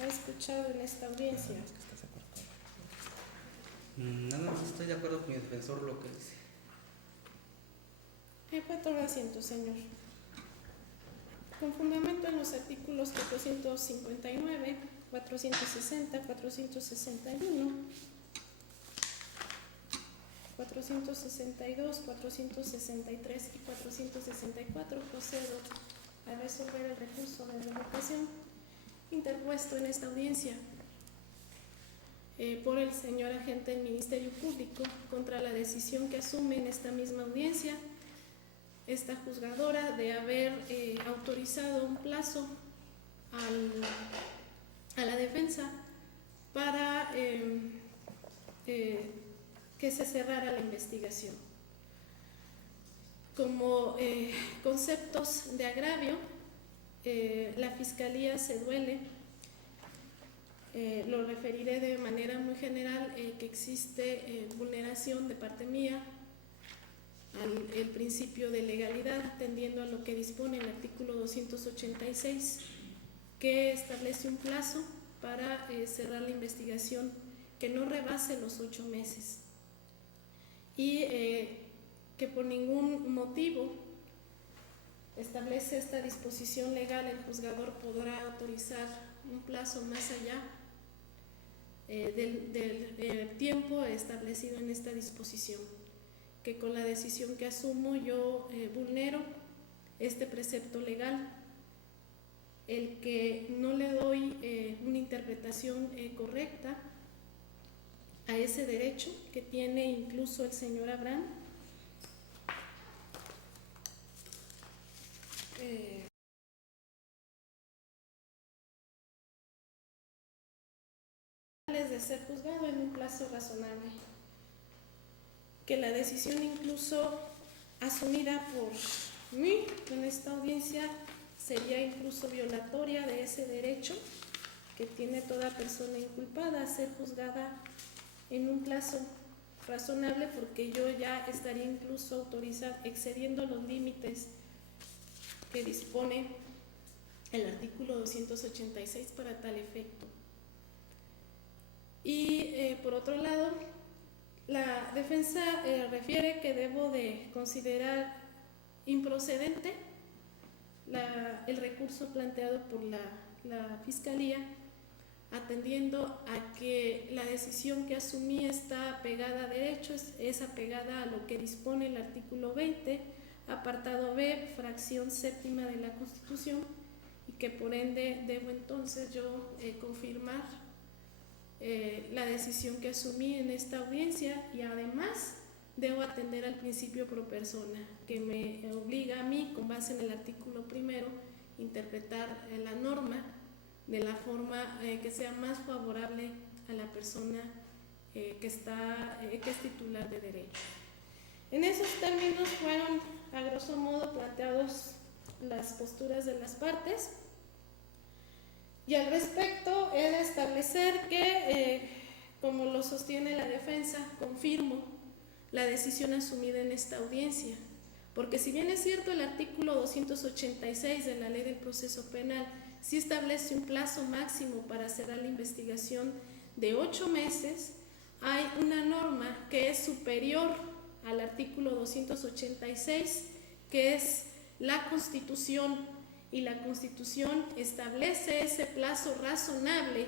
ha escuchado en esta audiencia. Nada más estoy de acuerdo con mi defensor lo que dice. Puede tomar asiento, señor. Con fundamento en los artículos 459, 460, 461, 462, 463 y 464, procedo a resolver el recurso de revocación interpuesto en esta audiencia por el señor agente del Ministerio Público contra la decisión que asume en esta misma audiencia esta juzgadora de haber autorizado un plazo a la defensa para que se cerrara la investigación. Como conceptos de agravio, la Fiscalía se duele, lo referiré de manera muy general, que existe vulneración de parte mía al principio de legalidad, atendiendo a lo que dispone el artículo 286, que establece un plazo para cerrar la investigación que no rebase los 8 meses y que por ningún motivo establece esta disposición legal, el juzgador podrá autorizar un plazo más allá del tiempo establecido en esta disposición, que con la decisión que asumo yo vulnero este precepto legal, el que no le doy una interpretación correcta a ese derecho que tiene incluso el señor Abraham. De ser juzgado en un plazo razonable, que la decisión incluso asumida por mí en esta audiencia sería incluso violatoria de ese derecho que tiene toda persona inculpada a ser juzgada en un plazo razonable, porque yo ya estaría incluso autorizada, excediendo los límites que dispone el artículo 286 para tal efecto. Y por otro lado, la defensa refiere que debo de considerar improcedente el recurso planteado por la Fiscalía, atendiendo a que la decisión que asumí está apegada a derechos, es apegada a lo que dispone el artículo 20, apartado B, fracción séptima de la Constitución, y que por ende debo entonces yo confirmar la decisión que asumí en esta audiencia, y además debo atender al principio pro persona, que me obliga a mí, con base en el artículo 1, interpretar la norma de la forma que sea más favorable a la persona que es titular de derecho. En esos términos fueron a grosso modo planteados las posturas de las partes, y al respecto he de establecer que, como lo sostiene la defensa, confirmo la decisión asumida en esta audiencia, porque si bien es cierto el artículo 286 de la Ley del Proceso Penal sí establece un plazo máximo para cerrar la investigación de 8 meses, hay una norma que es superior al artículo 286, que es la Constitución, y la Constitución establece ese plazo razonable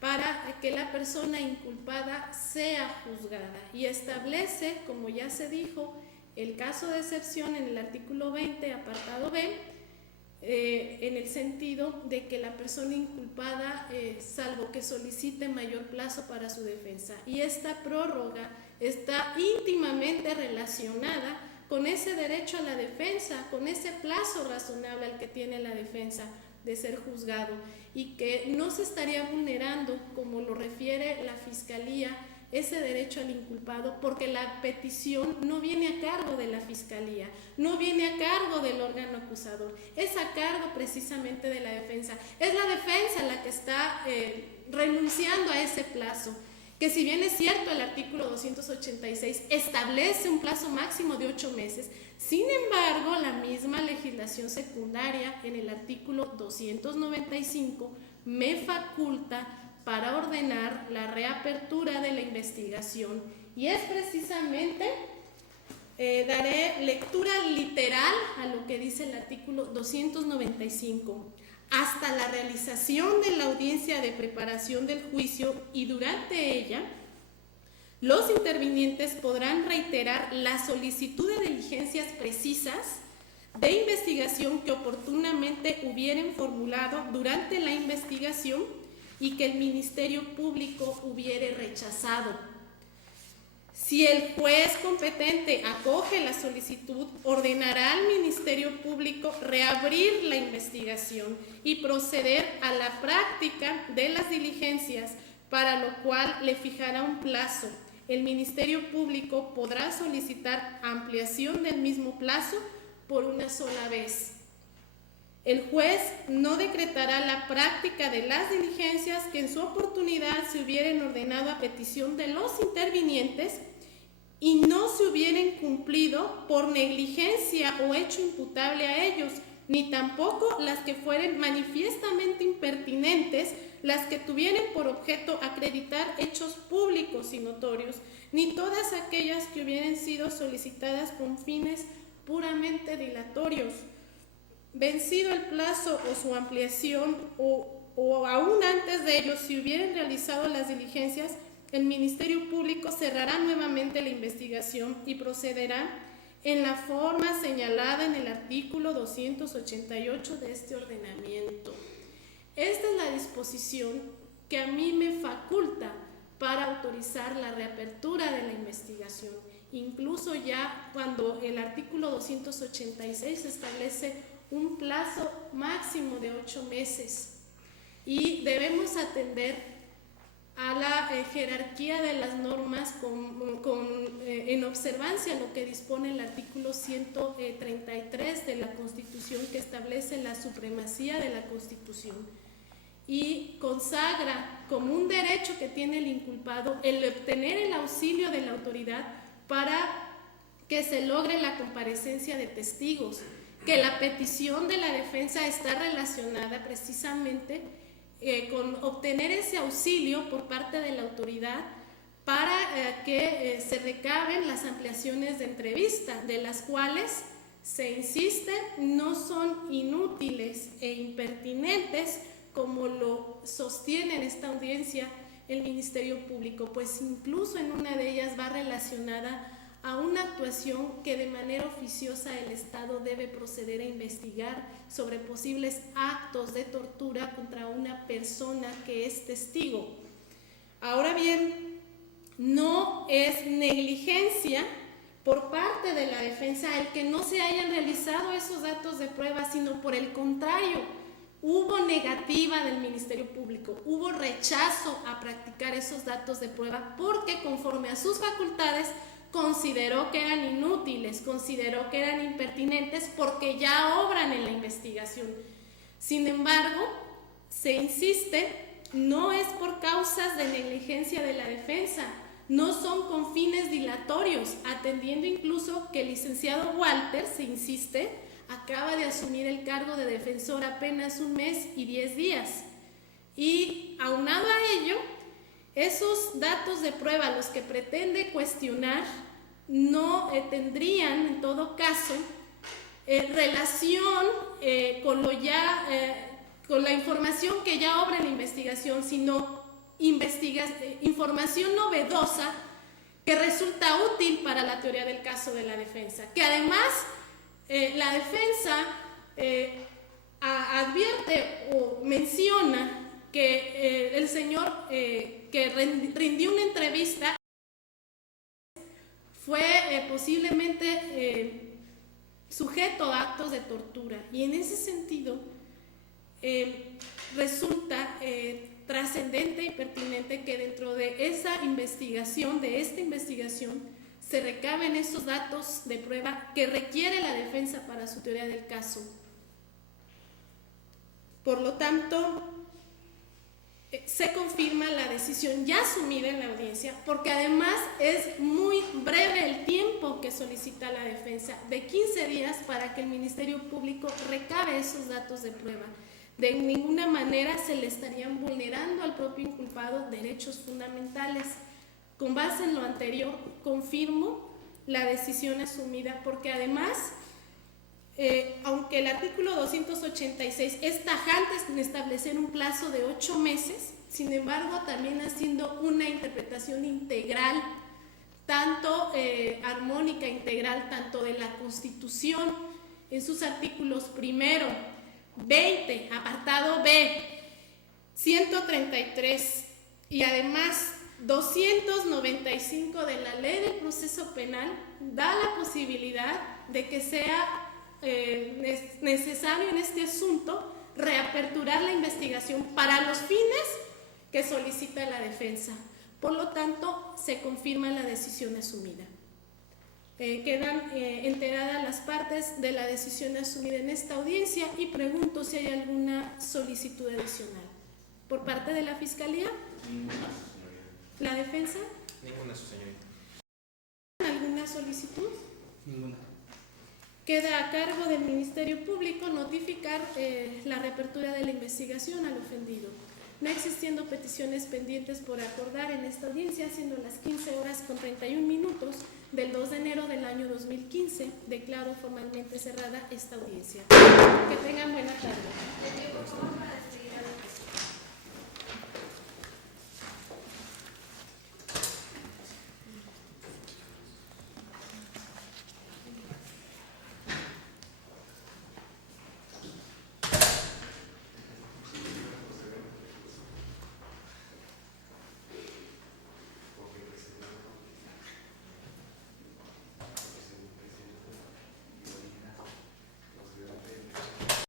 para que la persona inculpada sea juzgada, y establece, como ya se dijo, el caso de excepción en el artículo 20, apartado B, en el sentido de que la persona inculpada, salvo que solicite mayor plazo para su defensa, y esta prórroga está íntimamente relacionada con ese derecho a la defensa, con ese plazo razonable al que tiene la defensa de ser juzgado, y que no se estaría vulnerando, como lo refiere la Fiscalía, ese derecho al inculpado, porque la petición no viene a cargo de la Fiscalía, no viene a cargo del órgano acusador, es a cargo precisamente de la defensa. Es la defensa la que está renunciando a ese plazo, que si bien es cierto el artículo 286 establece un plazo máximo de 8 meses, sin embargo la misma legislación secundaria en el artículo 295 me faculta para ordenar la reapertura de la investigación, y es precisamente, daré lectura literal a lo que dice el artículo 295. Hasta la realización de la audiencia de preparación del juicio y durante ella, los intervinientes podrán reiterar la solicitud de diligencias precisas de investigación que oportunamente hubieren formulado durante la investigación y que el Ministerio Público hubiere rechazado. Si el juez competente acoge la solicitud, ordenará al Ministerio Público reabrir la investigación y proceder a la práctica de las diligencias, para lo cual le fijará un plazo. El Ministerio Público podrá solicitar ampliación del mismo plazo por una sola vez. El juez no decretará la práctica de las diligencias que en su oportunidad se hubieran ordenado a petición de los intervinientes y no se hubieran cumplido por negligencia o hecho imputable a ellos, ni tampoco las que fueren manifiestamente impertinentes, las que tuvieran por objeto acreditar hechos públicos y notorios, ni todas aquellas que hubieran sido solicitadas con fines puramente dilatorios. Vencido el plazo o su ampliación, o aún antes de ello, si hubieran realizado las diligencias, el Ministerio Público cerrará nuevamente la investigación y procederá en la forma señalada en el artículo 288 de este ordenamiento. Esta es la disposición que a mí me faculta para autorizar la reapertura de la investigación, incluso ya cuando el artículo 286 establece un plazo máximo de 8 meses, y debemos atender a la jerarquía de las normas en observancia a lo que dispone el artículo 133 de la Constitución, que establece la supremacía de la Constitución y consagra como un derecho que tiene el inculpado el obtener el auxilio de la autoridad para que se logre la comparecencia de testigos, que la petición de la defensa está relacionada precisamente con obtener ese auxilio por parte de la autoridad para que se recaben las ampliaciones de entrevista, de las cuales se insiste no son inútiles e impertinentes, como lo sostiene en esta audiencia el Ministerio Público, pues incluso en una de ellas va relacionada a una actuación que de manera oficiosa el Estado debe proceder a investigar sobre posibles actos de tortura contra una persona que es testigo. Ahora bien, no es negligencia por parte de la defensa el que no se hayan realizado esos datos de prueba, sino por el contrario, hubo negativa del Ministerio Público, hubo rechazo a practicar esos datos de prueba porque conforme a sus facultades consideró que eran inútiles, consideró que eran impertinentes porque ya obran en la investigación. Sin embargo, se insiste, no es por causas de negligencia de la defensa, no son con fines dilatorios, atendiendo incluso que el licenciado Walter, se insiste, acaba de asumir el cargo de defensor apenas 1 mes y 10 días. Y aunado a ello, esos datos de prueba, los que pretende cuestionar, no tendrían en todo caso relación con la información que ya obra en la investigación, sino información novedosa que resulta útil para la teoría del caso de la defensa, que además la defensa advierte o menciona que el señor que rindió una entrevista fue posiblemente sujeto a actos de tortura, y en ese sentido resulta trascendente y pertinente que dentro de esa investigación, de esta investigación, se recaben esos datos de prueba que requiere la defensa para su teoría del caso. Por lo tanto, se confirma la decisión ya asumida en la audiencia, porque además es muy breve el tiempo que solicita la defensa, de 15 días para que el Ministerio Público recabe esos datos de prueba. De ninguna manera se le estarían vulnerando al propio inculpado derechos fundamentales. Con base en lo anterior, confirmo la decisión asumida, porque además, aunque el artículo 286 es tajante en establecer un plazo de 8 meses, sin embargo, también haciendo una interpretación integral, tanto armónica, integral, tanto de la Constitución, en sus artículos primero, 20, apartado B, 133 y además 295 de la Ley del Proceso Penal, da la posibilidad de que sea necesario en este asunto reaperturar la investigación para los fines que solicita la defensa. Por lo tanto, se confirma la decisión asumida. Quedan enteradas las partes de la decisión asumida en esta audiencia y pregunto si hay alguna solicitud adicional. ¿Por parte de la Fiscalía? Ninguna, señoría. ¿La defensa? Ninguna, su señoría. ¿Alguna solicitud? Ninguna. Queda a cargo del Ministerio Público notificar la reapertura de la investigación al ofendido. No existiendo peticiones pendientes por acordar en esta audiencia, siendo las 15:31 del 2 de enero del año 2015, declaro formalmente cerrada esta audiencia. Que tengan buena tarde.